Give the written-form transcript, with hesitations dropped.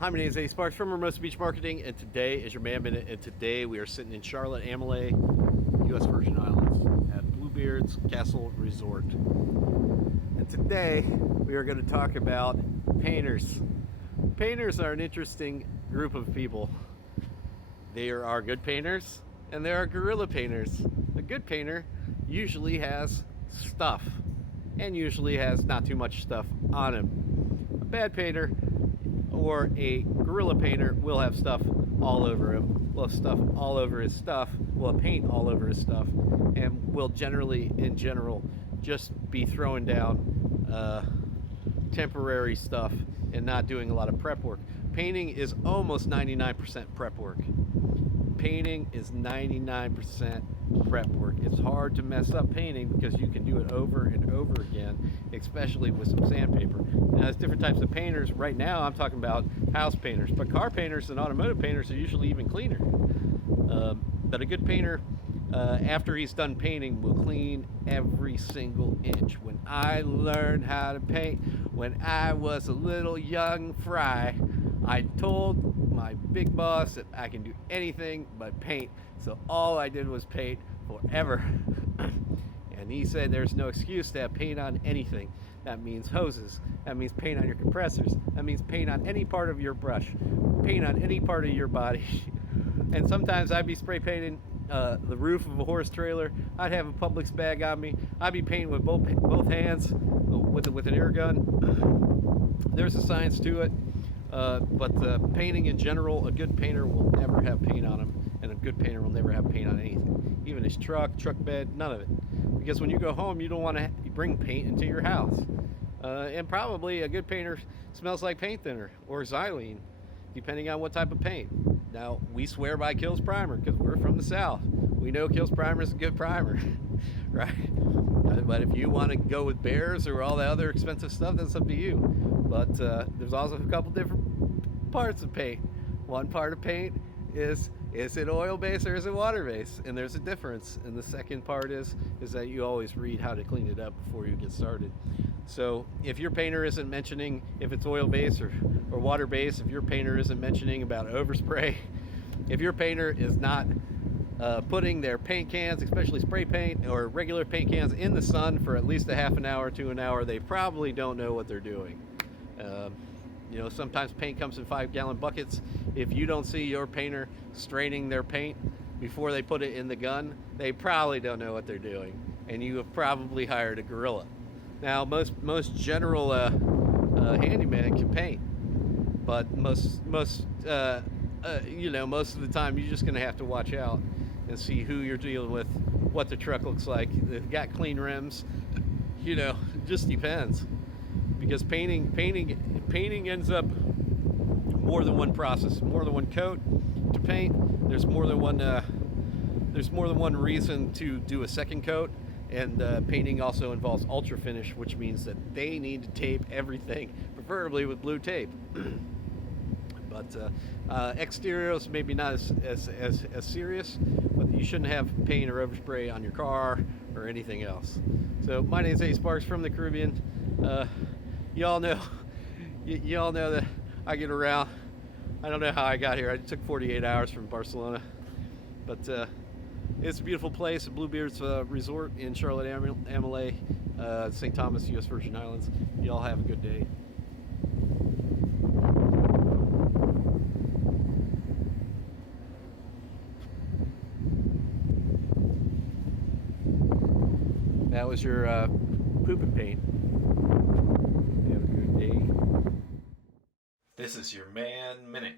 Hi, my name is Eddie Sparks from Hermosa Beach Marketing, and today is your Man Minute. And today we are sitting in Charlotte, Amelie, U.S. Virgin Islands, at Bluebeards Castle Resort. And today we are going to talk about painters. Painters are an interesting group of people. There are good painters, and there are guerrilla painters. A good painter usually has stuff, and usually has not too much stuff on him. A bad painter or a guerrilla painter will have stuff all over him, will have stuff all over his stuff, will have paint all over his stuff, and will generally, in general, just be throwing down temporary stuff and not doing a lot of prep work. Painting is almost 99% prep work. Painting is 99% prep work. It's hard to mess up painting because you can do it over and over again, especially with some sandpaper. Now, there's different types of painters. Right now, I'm talking about house painters, but car painters and automotive painters are usually even cleaner. But a good painter, after he's done painting, will clean every single inch. When I learned how to paint, when I was a little young fry, I told my big boss that I can do anything but paint, so all I did was paint forever. And he said there's no excuse to have paint on anything. That means hoses, that means paint on your compressors, that means paint on any part of your brush, paint on any part of your body. And sometimes I'd be spray painting the roof of a horse trailer. I'd have a Publix bag on me. I'd be painting with both hands with an air gun. There's a science to it. But painting in general, a good painter will never have paint on him, and a good painter will never have paint on anything, even his truck bed, none of it. Because when you go home, you don't want to bring paint into your house. And probably a good painter smells like paint thinner or xylene, depending on what type of paint. Now, we swear by Kills Primer because we're from the South. We know Kills Primer is a good primer, right? But if you want to go with Bears or all the other expensive stuff, that's up to you. But there's also a couple different parts of paint. One part of paint is it oil-based or is it water-based? And there's a difference. And the second part is that you always read how to clean it up before you get started. So if your painter isn't mentioning if it's oil-based or water-based, if your painter isn't mentioning about overspray, if your painter is not putting their paint cans, especially spray paint or regular paint cans, in the sun for at least a half an hour to an hour, they probably don't know what they're doing. You know, sometimes paint comes in 5-gallon buckets. If you don't see your painter straining their paint before they put it in the gun, they probably don't know what they're doing, and you have probably hired a guerrilla. Now, most general handyman can paint, but most you know, most of the time you're just going to have to watch out and see who you're dealing with, what the truck looks like. They've got clean rims, you know, it just depends. Because painting ends up more than one process, more than one coat to paint. There's more than one reason to do a second coat, and painting also involves ultra finish, which means that they need to tape everything, preferably with blue tape. But exteriors maybe not as serious, but you shouldn't have paint or overspray on your car or anything else. So my name is Eddie Sparks from the Caribbean. Y'all know that I get around. I don't know how I got here. I took 48 hours from Barcelona, but it's a beautiful place, a Bluebeards resort in Charlotte, Amelie, St. Thomas, U.S. Virgin Islands. Y'all have a good day. That was your poop and paint. Have a good day. This is your Man Minute.